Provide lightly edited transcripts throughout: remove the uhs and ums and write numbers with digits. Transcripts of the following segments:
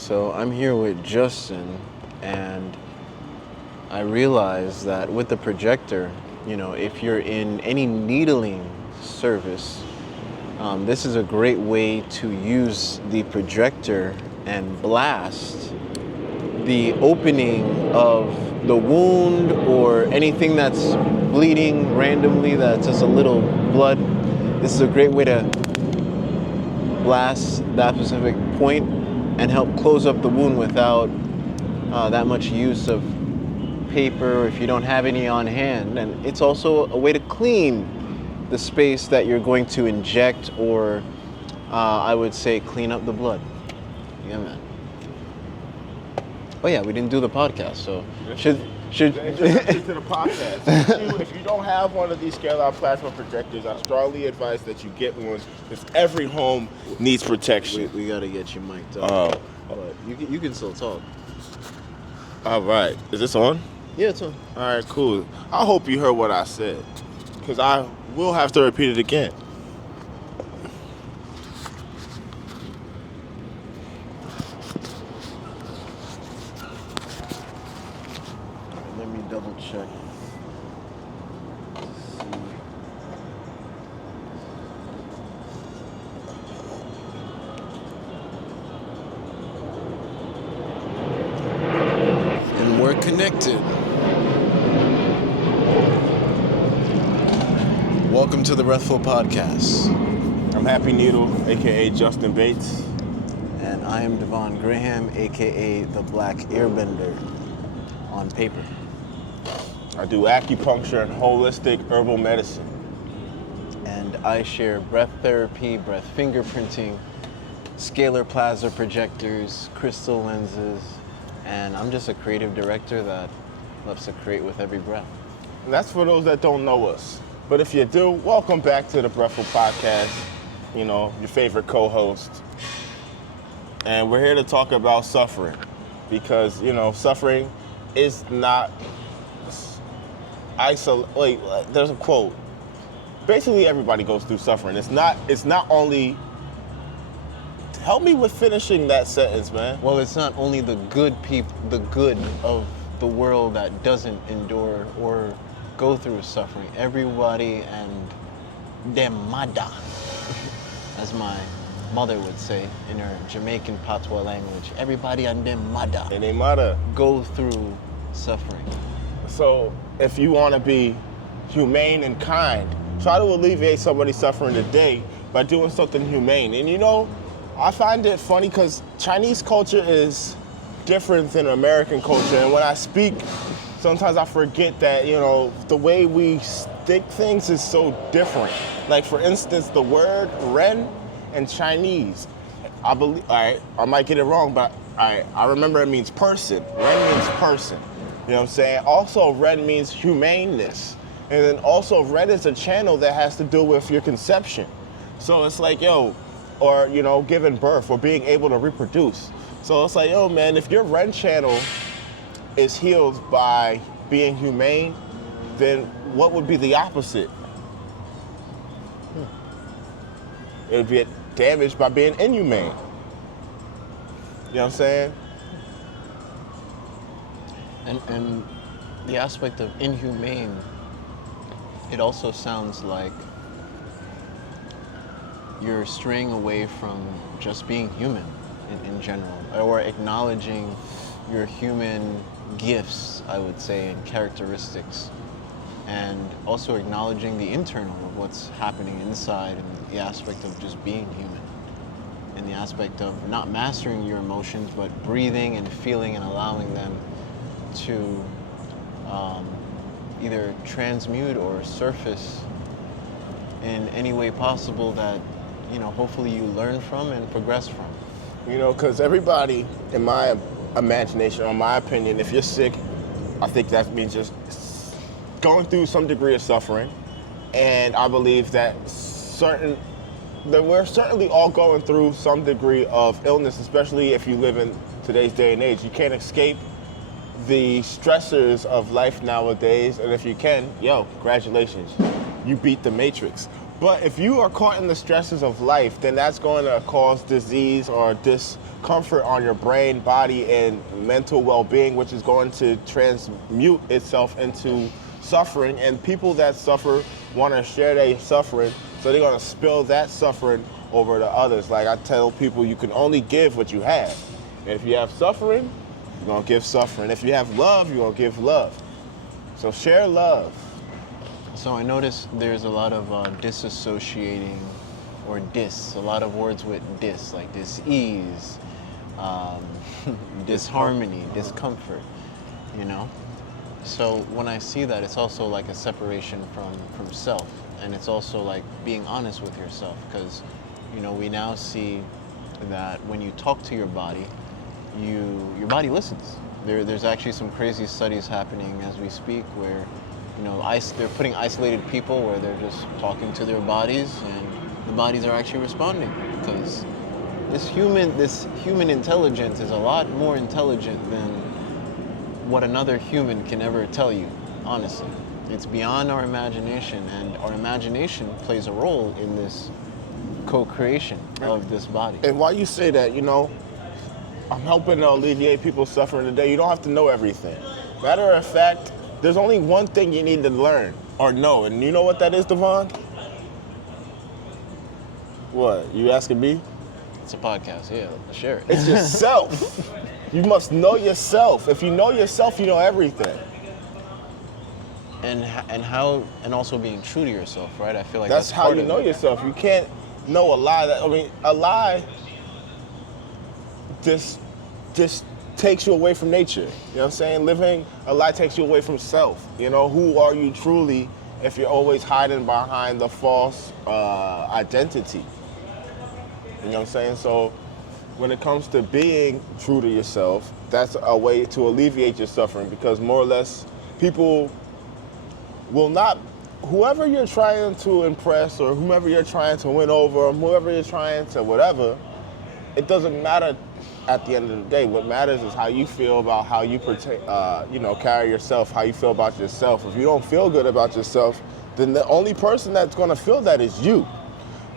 So I'm here with Justin, and I realized that with the projector, if you're in any needling service, this is a great way to use the projector and blast the opening of the wound or anything that's bleeding randomly, that's just a little blood. This is a great way to blast that specific point and help close up the wound without that much use of paper if you don't have any on hand. And it's also a way to clean the space that you're going to inject, or I would say clean up the blood. Yeah, man. Oh yeah, we didn't do the podcast, so should the introduction to the podcast. If you don't have one of these scale-out plasma projectors, I strongly advise that you get one, because every home needs protection. we gotta get you mic'd up. But you can still talk. All right, is this on? Yeah, it's on. All right, cool. I hope you heard what I said, because I will have to repeat it again. Let me double check. And we're connected. Welcome to the Breathful podcast. I'm Happyneedle, aka Justin Bates. And I am Devon Graham, aka the Black Airbender on paper. I do acupuncture and holistic herbal medicine. And I share breath therapy, breath fingerprinting, scalar plasma projectors, crystal lenses, and I'm just a creative director that loves to create with every breath. And that's for those that don't know us. But if you do, welcome back to the Breathful podcast. Your favorite co-host. And we're here to talk about suffering, because, suffering is not isolate. There's a quote. Basically, everybody goes through suffering. It's not only. Help me with finishing that sentence, man. Well, it's not only the good of the world that doesn't endure or go through suffering. Everybody and their mother, as my mother would say in her Jamaican patois language, everybody and their mother And they matter. go through suffering. So if you want to be humane and kind, try to alleviate somebody's suffering today by doing something humane. And I find it funny because Chinese culture is different than American culture. And when I speak, sometimes I forget that, the way we think things is so different. Like, for instance, the word Ren in Chinese, I believe, I might get it wrong, but I remember it means person. Ren means person. You know what I'm saying? Also, Ren means humaneness. And then also, Ren is a channel that has to do with your conception. So it's like, or, giving birth or being able to reproduce. So it's like, man, if your Ren channel is healed by being humane, then what would be the opposite? It would be damaged by being inhumane. You know what I'm saying? And the aspect of inhumane, it also sounds like you're straying away from just being human in general, or acknowledging your human gifts, I would say, and characteristics, and also acknowledging the internal of what's happening inside, and the aspect of just being human, and the aspect of not mastering your emotions, but breathing and feeling and allowing them to either transmute or surface in any way possible that, hopefully you learn from and progress from. Because everybody, in my imagination, or my opinion, if you're sick, I think that means just going through some degree of suffering. And I believe that we're certainly all going through some degree of illness, especially if you live in today's day and age. You can't escape the stressors of life nowadays, and if you can, congratulations, you beat the matrix. But if you are caught in the stresses of life, then that's going to cause disease or discomfort on your brain, body, and mental well-being, which is going to transmute itself into suffering. And people that suffer want to share their suffering, so they're going to spill that suffering over to others. Like I tell people, you can only give what you have. And if you have suffering, you're going to give suffering. If you have love, you're going to give love. So share love. So I noticed there's a lot of disassociating or a lot of words with like dis-ease, disharmony, discomfort, you know? So when I see that, it's also like a separation from self. And it's also like being honest with yourself, because, you know, we now see that when you talk to your body, your body listens. There's actually some crazy studies happening as we speak where, you know, they're putting isolated people where they're just talking to their bodies, and the bodies are actually responding, because this human intelligence is a lot more intelligent than what another human can ever tell you, honestly. It's beyond our imagination, and our imagination plays a role in this co-creation of this body. And while you say that, you know, I'm helping to alleviate people's suffering today. You don't have to know everything. Matter of fact, there's only one thing you need to learn or know. And you know what that is, Devon? What? You asking me? It's a podcast, yeah, share it. It's yourself. You must know yourself. If you know yourself, you know everything. And also being true to yourself, right? I feel like that's how you know yourself. You can't know a lie. A lie just takes you away from nature. You know what I'm saying? Living a lie takes you away from self. You know, who are you truly if you're always hiding behind the false identity? You know what I'm saying? So when it comes to being true to yourself, that's a way to alleviate your suffering, because more or less people will not, whoever you're trying to impress or whomever you're trying to win over or whoever you're trying to whatever, it doesn't matter at the end of the day. What matters is how you feel about how you carry yourself, how you feel about yourself. If you don't feel good about yourself, then the only person that's going to feel that is you.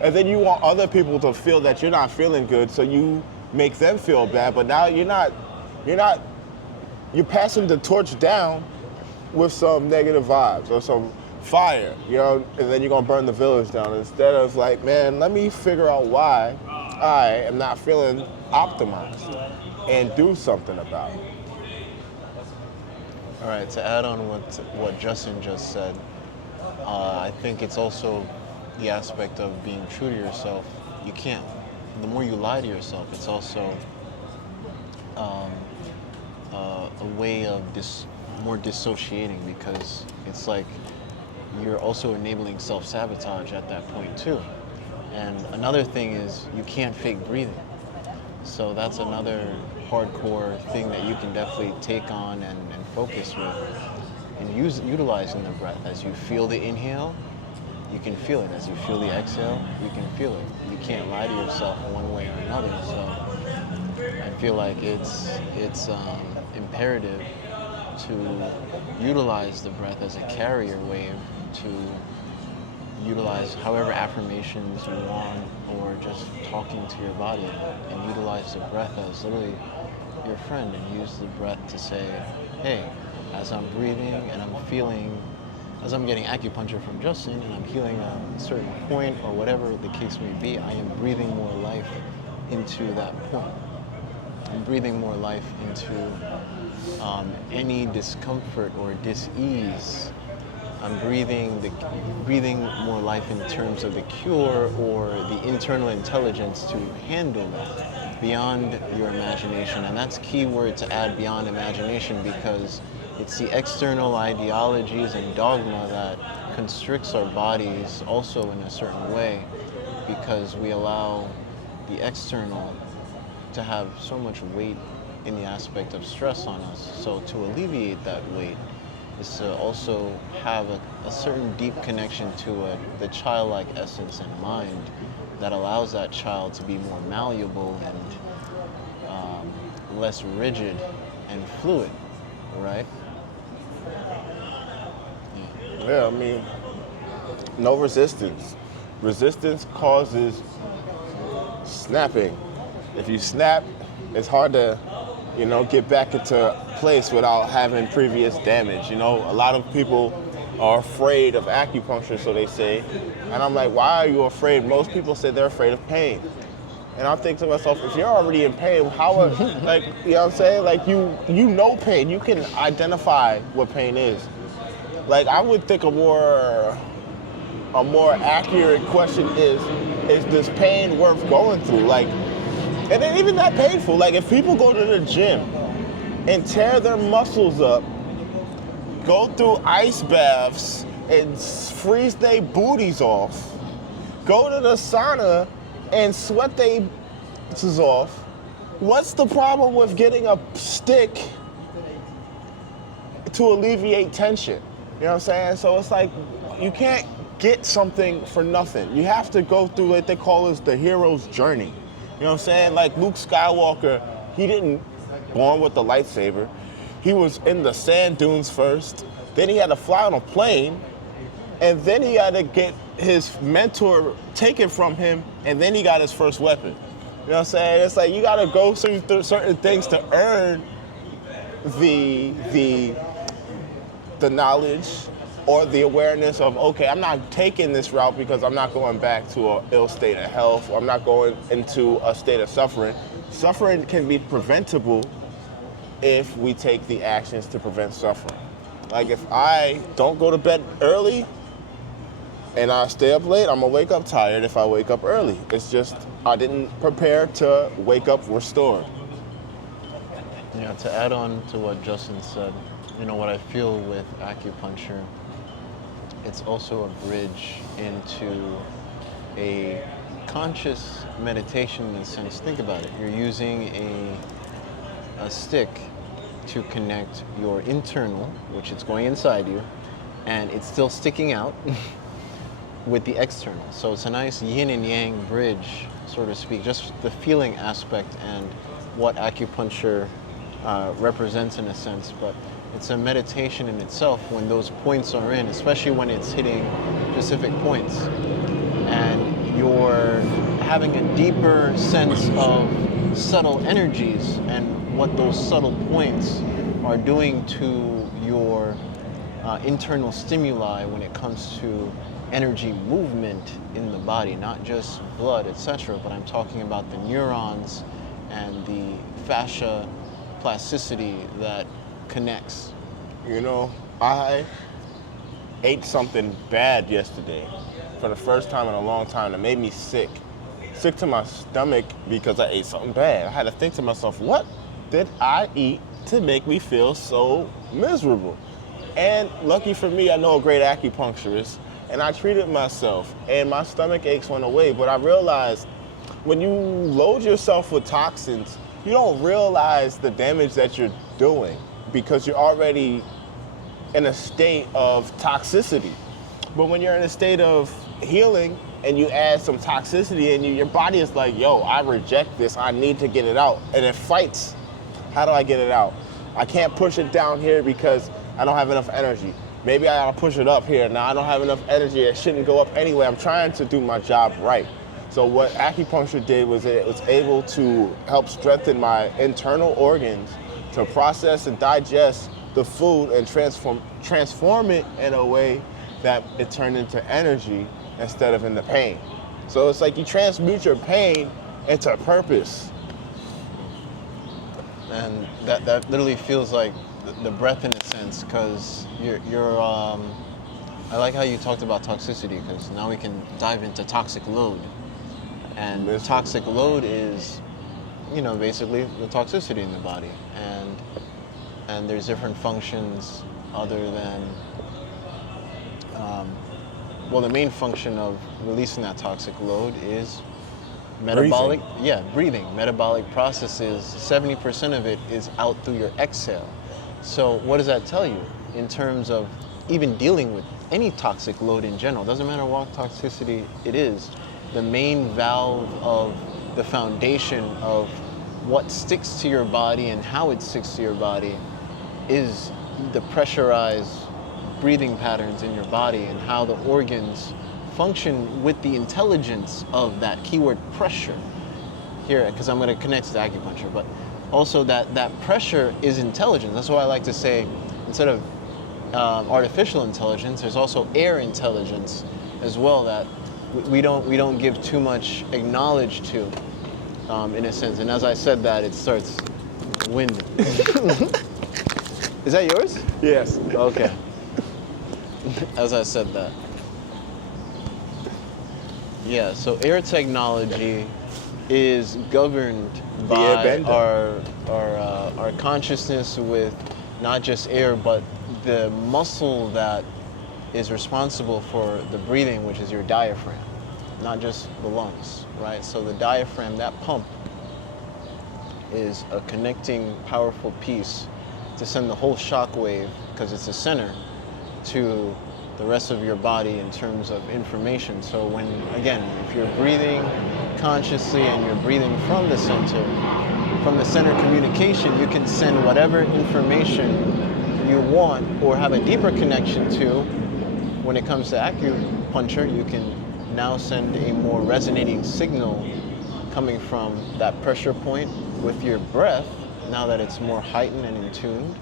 And then you want other people to feel that you're not feeling good, so you make them feel bad. But now you're passing the torch down with some negative vibes or some fire, you know, and then you're gonna burn the village down instead of like, man, let me figure out why I am not feeling optimized and do something about it. All right, to add on what Justin just said, I think it's also the aspect of being true to yourself. You can't, the more you lie to yourself, it's also a way of more dissociating, because it's like you're also enabling self-sabotage at that point too. And another thing is you can't fake breathing. So that's another hardcore thing that you can definitely take on and focus with, and utilizing the breath. As you feel the inhale, you can feel it. As you feel the exhale, you can feel it. You can't lie to yourself one way or another. So I feel like it's imperative to utilize the breath as a carrier wave, to utilize however affirmations you want, or just talking to your body, and utilize the breath as literally your friend, and use the breath to say, hey, as I'm breathing and I'm feeling, as I'm getting acupuncture from Justin and I'm healing a certain point or whatever the case may be, I am breathing more life into that point. I'm breathing more life into any discomfort or dis-ease. I'm breathing more life in terms of the cure or the internal intelligence to handle it beyond your imagination. And that's key word to add, beyond imagination, because it's the external ideologies and dogma that constricts our bodies also in a certain way, because we allow the external to have so much weight in the aspect of stress on us. So to alleviate that weight is to also have a certain deep connection to the childlike essence and mind that allows that child to be more malleable and less rigid and fluid, right? Yeah, I mean, no resistance. resistance causes snapping. If you snap, it's hard to, get back into place without having previous damage. A lot of people are afraid of acupuncture, so they say. And I'm like, why are you afraid? Most people say they're afraid of pain. And I think to myself, if you're already in pain, how, like, you know what I'm saying? Like, you know pain. You can identify what pain is. Like, I would think a more accurate question is this pain worth going through? Like, and then even that painful. Like, if people go to the gym and tear their muscles up, go through ice baths and freeze their booties off, go to the sauna and sweat their asses off, what's the problem with getting a stick to alleviate tension? You know what I'm saying? So it's like, you can't get something for nothing. You have to go through what they call is the hero's journey. You know what I'm saying? Like Luke Skywalker, he didn't born with the lightsaber. He was in the sand dunes first, then he had to fly on a plane, and then he had to get his mentor taken from him, and then he got his first weapon. You know what I'm saying? It's like you gotta go through certain things to earn the knowledge or the awareness of, okay, I'm not taking this route because I'm not going back to an ill state of health, or I'm not going into a state of suffering. Suffering can be preventable if we take the actions to prevent suffering. Like, if I don't go to bed early and I stay up late, I'm gonna wake up tired if I wake up early. It's just, I didn't prepare to wake up restored. Yeah, to add on to what Justin said, what I feel with acupuncture, it's also a bridge into a conscious meditation in a sense. Think about it. You're using a stick to connect your internal, which is going inside you, and it's still sticking out with the external. So it's a nice yin and yang bridge, so to speak, just the feeling aspect and what acupuncture represents in a sense. But it's a meditation in itself when those points are in, especially when it's hitting specific points. And you're having a deeper sense of subtle energies and what those subtle points are doing to your internal stimuli when it comes to energy movement in the body, not just blood, etc., but I'm talking about the neurons and the fascia plasticity that connects. I ate something bad yesterday for the first time in a long time that made me sick to my stomach because I ate something bad. I had to think to myself, what did I eat to make me feel so miserable? And lucky for me, I know a great acupuncturist, and I treated myself, and my stomach aches went away. But I realized when you load yourself with toxins, you don't realize the damage that you're doing because you're already in a state of toxicity. But when you're in a state of healing and you add some toxicity and your body is like, yo, I reject this, I need to get it out. And it fights. How do I get it out? I can't push it down here because I don't have enough energy. Maybe I gotta push it up here. Now I don't have enough energy, it shouldn't go up anyway. I'm trying to do my job right. So what acupuncture did was it was able to help strengthen my internal organs to process and digest the food and transform it in a way that it turned into energy instead of into pain. So it's like you transmute your pain into purpose. And that literally feels like the breath in a sense, because you're I like how you talked about toxicity, because now we can dive into toxic load. And toxic load is, basically the toxicity in the body. And there's different functions other than, the main function of releasing that toxic load is metabolic, breathing. Metabolic processes, 70% of it is out through your exhale. So what does that tell you in terms of even dealing with any toxic load in general? Doesn't matter what toxicity it is. The main valve of the foundation of what sticks to your body and how it sticks to your body is the pressurized breathing patterns in your body and how the organs function with the intelligence of that keyword pressure here, because I'm going to connect to acupuncture, but also that pressure is intelligence. That's why I like to say, instead of artificial intelligence, there's also air intelligence as well that we don't give too much acknowledge to, in a sense. And as I said that, it starts wind. Is that yours? Yes. Okay. As I said that. Yeah, so air technology is governed by our consciousness with not just air, but the muscle that is responsible for the breathing, which is your diaphragm, not just the lungs, right? So the diaphragm, that pump, is a connecting, powerful piece to send the whole shock wave, because it's the center, to the rest of your body in terms of information. So when, again, if you're breathing consciously and you're breathing from the center communication, you can send whatever information you want or have a deeper connection to. When it comes to acupuncture, you can now send a more resonating signal coming from that pressure point with your breath, now that it's more heightened and in tune.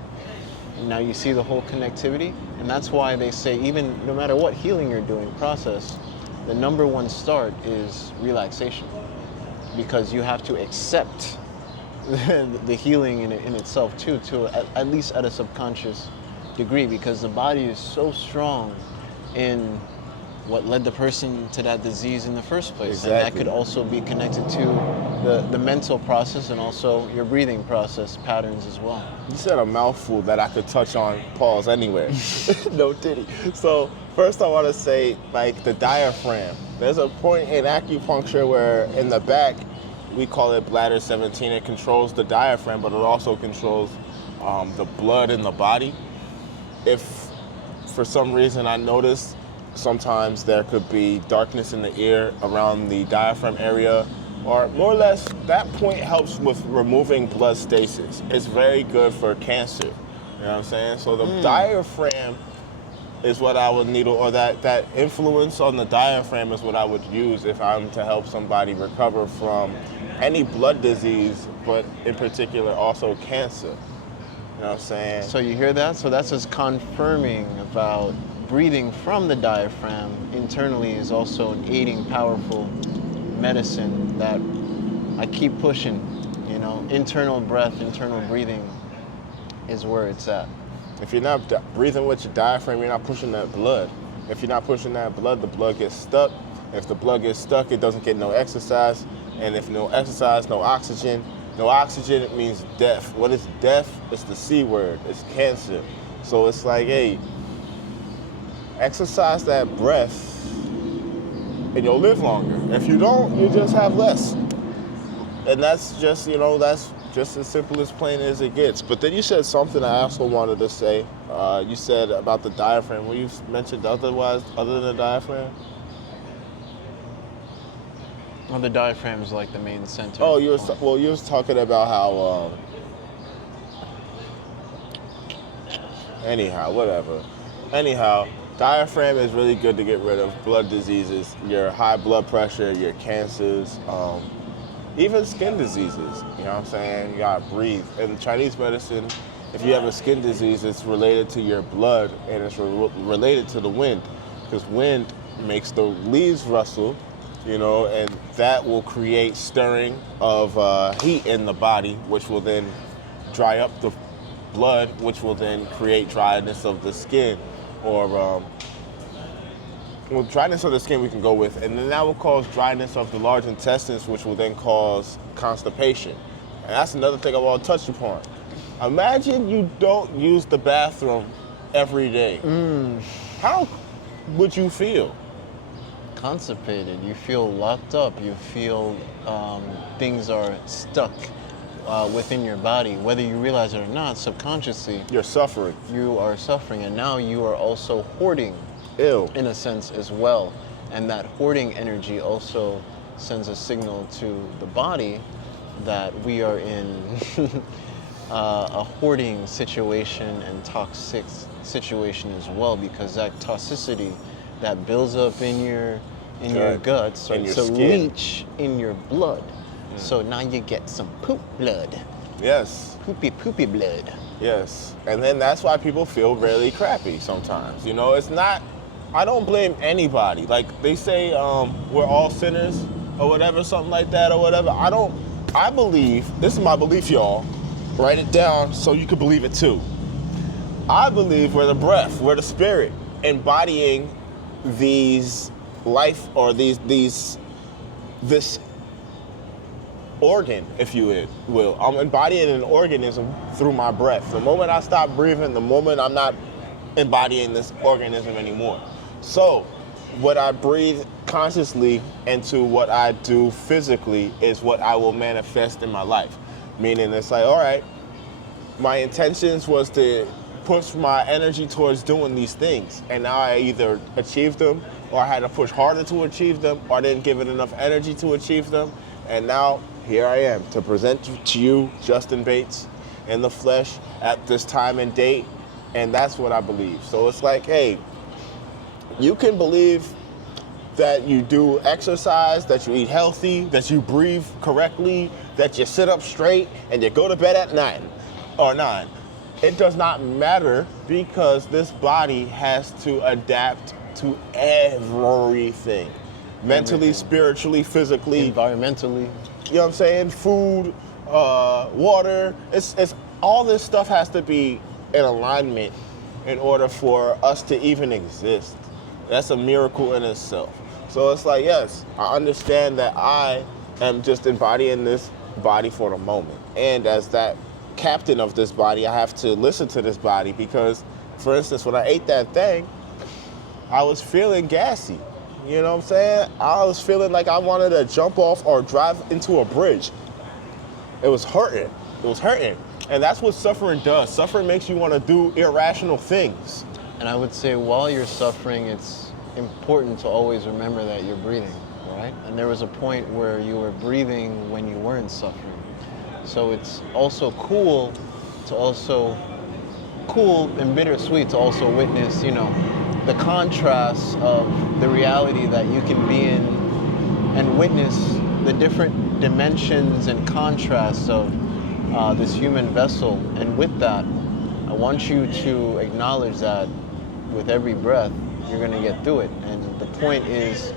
Now you see the whole connectivity, and that's why they say, even no matter what healing you're doing process, the number one start is relaxation, because you have to accept the healing in itself too, to at least at a subconscious degree, because the body is so strong in what led the person to that disease in the first place. Exactly. And that could also be connected to the mental process and also your breathing process patterns as well. You said a mouthful that I could touch on, pause, anywhere. No titty. So first I want to say, like, the diaphragm. There's a point in acupuncture where in the back, we call it bladder 17. It controls the diaphragm, but it also controls the blood in the body. If for some reason I noticed sometimes there could be darkness in the ear around the diaphragm area, or more or less that point helps with removing blood stasis. It's very good for cancer. You know what I'm saying? So the diaphragm is what I would needle, or that influence on the diaphragm is what I would use if I'm to help somebody recover from any blood disease, but in particular also cancer. You know what I'm saying? So you hear that? So that's just confirming about breathing from the diaphragm internally is also an aiding, powerful medicine that I keep pushing. You know, internal breath, internal breathing is where it's at. If you're not breathing with your diaphragm, you're not pushing that blood. If you're not pushing that blood, the blood gets stuck. If the blood gets stuck, it doesn't get no exercise. And if no exercise, no oxygen. No oxygen, it means death. What is death? It's the C word. It's cancer. So it's like, hey, exercise that breath and you'll live longer. If you don't, you just have less. And that's just, that's just as simple as plain as it gets. But then you said something I also wanted to say. You said about the diaphragm. Well, you mentioned otherwise, other than the diaphragm? Well, the diaphragm is like the main center. Oh, you was talking about how, Anyhow, diaphragm is really good to get rid of blood diseases, your high blood pressure, your cancers, even skin diseases. You know what I'm saying? You gotta breathe. In Chinese medicine, if you have a skin disease, it's related to your blood and it's related to the wind, because wind makes the leaves rustle, and that will create stirring of heat in the body, which will then dry up the blood, which will then create dryness of the skin, or dryness of the skin we can go with, and then that will cause dryness of the large intestines, which will then cause constipation. And that's another thing I want to touch upon. Imagine you don't use the bathroom every day. How would you feel? Constipated. You feel locked up. You feel things are stuck within your body, whether you realize it or not. Subconsciously, You're suffering. you are suffering, and now you are also hoarding, Ew. in a sense as well. And that hoarding energy also sends a signal to the body that we are in a hoarding situation and toxic situation as well, because that toxicity that builds up in your Good. guts starts your to skin. leach in your blood. So now you get some poop blood. Yes. Poopy blood. Yes. And then that's why people feel really crappy sometimes. You know, it's not, I don't blame anybody. Like they say, we're all sinners or whatever, something like that or whatever. I believe, this is my belief, y'all. Write it down so you can believe it too. I believe we're the breath, we're the spirit, embodying these life or this organ, if you will. I'm embodying an organism through my breath. The moment I stop breathing, the moment I'm not embodying this organism anymore. So what I breathe consciously into what I do physically is what I will manifest in my life. Meaning it's like, all right, my intentions was to push my energy towards doing these things. And now I either achieved them or I had to push harder to achieve them or I didn't give it enough energy to achieve them. And now here I am to present to you, Justin Bates, in the flesh at this time and date. And that's what I believe. So it's like, hey, you can believe that you do exercise, that you eat healthy, that you breathe correctly, that you sit up straight, and you go to bed at 9. It does not matter because this body has to adapt to everything. Mentally, spiritually, physically. Environmentally. You know what I'm saying? Food, water. It's all this stuff has to be in alignment in order for us to even exist. That's a miracle in itself. So it's like, yes, I understand that I am just embodying this body for the moment. And as that captain of this body, I have to listen to this body because, for instance, when I ate that thing, I was feeling gassy. You know what I'm saying? I was feeling like I wanted to jump off or drive into a bridge. It was hurting. It was hurting. And that's what suffering does. Suffering makes you want to do irrational things. And I would say while you're suffering, it's important to always remember that you're breathing, right? And there was a point where you were breathing when you weren't suffering. So it's also cool and bittersweet to also witness, the contrast of the reality that you can be in and witness the different dimensions and contrasts of this human vessel. And with that, I want you to acknowledge that with every breath, you're going to get through it. And the point is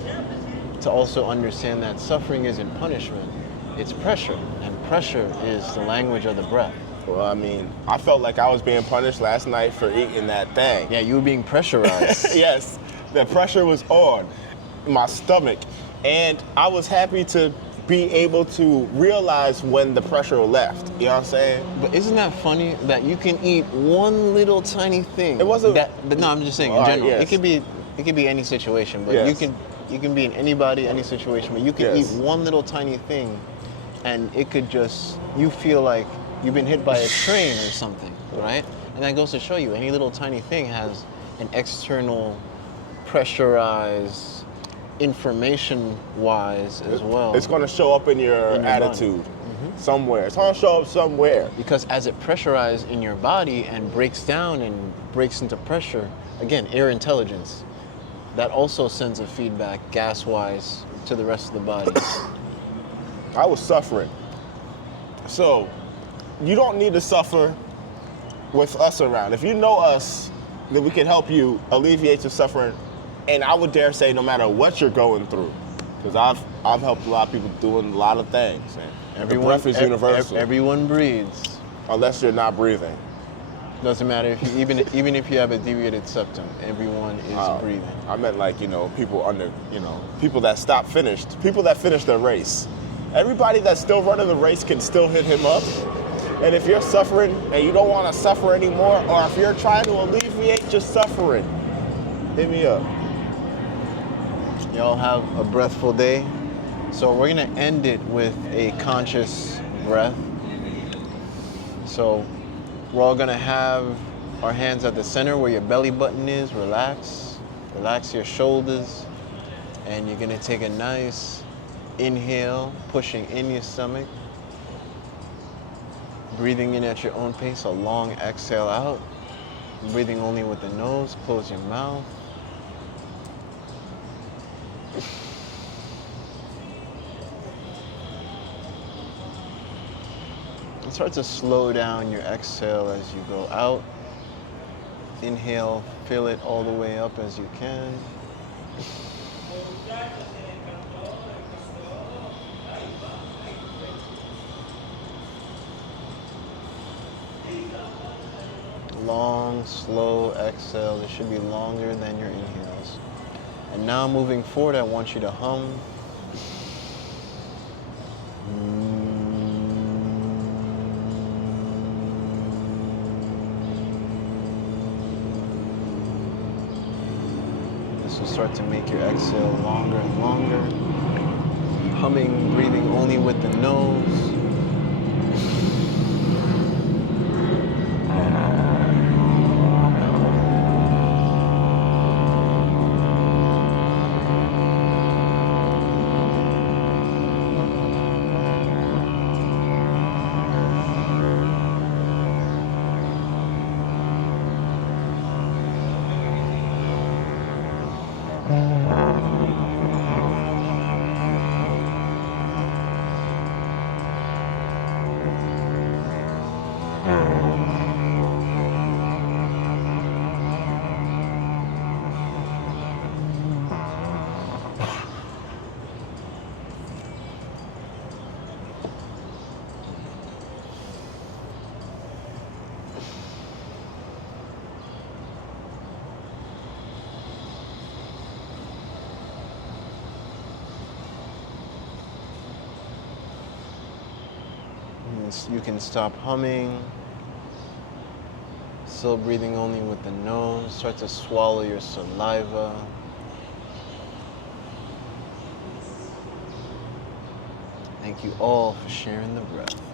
to also understand that suffering isn't punishment, it's pressure. And pressure is the language of the breath. Well, I mean, I felt like I was being punished last night for eating that thing. Yeah, you were being pressurized. Yes, the pressure was on my stomach. And I was happy to be able to realize when the pressure left. You know what I'm saying? But isn't that funny that you can eat one little tiny thing? It wasn't. No, I'm just saying in general. Yes. It could be any situation, but yes. you can be in any situation, but you can yes. eat one little tiny thing, and it could just, you feel like you've been hit by a train or something, right? And that goes to show you, any little tiny thing has an external, pressurized, information-wise as well. It's going to show up in your attitude somewhere. It's going to show up somewhere. Because as it pressurizes in your body and breaks down and breaks into pressure, again, air intelligence, that also sends a feedback gas-wise to the rest of the body. I was suffering. So, you don't need to suffer with us around. If you know us, then we can help you alleviate your suffering. And I would dare say no matter what you're going through. Because I've helped a lot of people doing a lot of things. And the breath is universal. Everyone breathes. Unless you're not breathing. Doesn't matter if you, even if you have a deviated septum, everyone is breathing. I meant like, people that people that finished their race. Everybody that's still running the race can still hit him up. And if you're suffering and you don't want to suffer anymore, or if you're trying to alleviate your suffering, hit me up. Y'all have a breathful day. So we're gonna end it with a conscious breath. So we're all gonna have our hands at the center where your belly button is. Relax your shoulders. And you're gonna take a nice inhale, pushing in your stomach. Breathing in at your own pace, a long exhale out. Breathing only with the nose, close your mouth. And start to slow down your exhale as you go out. Inhale, fill it all the way up as you can. Long, slow exhale. This should be longer than your inhales. And now moving forward, I want you to hum. This will start to make your exhale longer and longer. Humming, breathing only with the nose. You can stop humming, still breathing only with the nose. Start to swallow your saliva. Thank you all for sharing the breath.